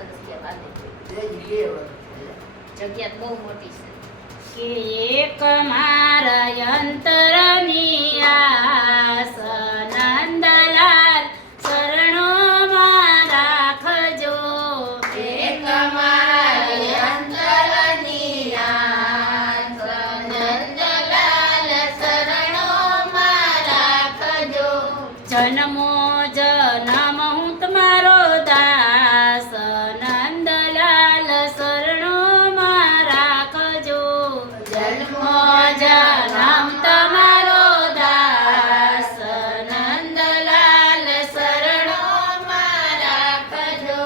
વર્ષ થયા બાંધે એ જ 2 વર્ષ જગ્યા તો બહુ મોટી છે કે એક મારા અંતરની આસ નંદલાલ શરણોમાં રાખજો. એક મારી અંતરની આસ નંદલાલ શરણોમાં રાખજો. જન્મો જન્મ હું તમારો દાસ નંદલાલ શરણોમાં રાખજો. જન્મો જન્મ તમારો દાસ નંદલાલ શરણોમાં રાખજો.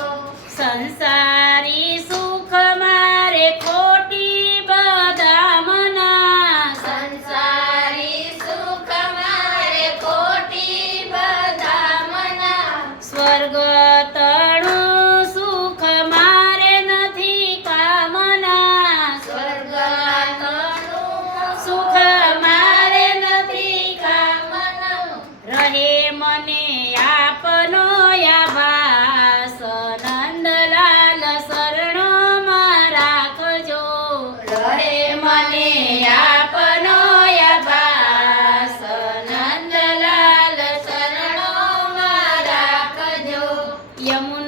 સંસારી સુખ મારે ખોટી બધામના. સંસારી સુખ મારે ખોટી બધામના. સ્વર્ગ તણું સુખ મારે નથી કામના. સ્વર્ગતનું સુખ મારે નથી કામના. રહે મને આપનો આભાસ નંદલાલ શરણોમાં રાખજો. રહે મને આપનો આભાસ નંદલાલ શરણોમાં રાખજો. યમુના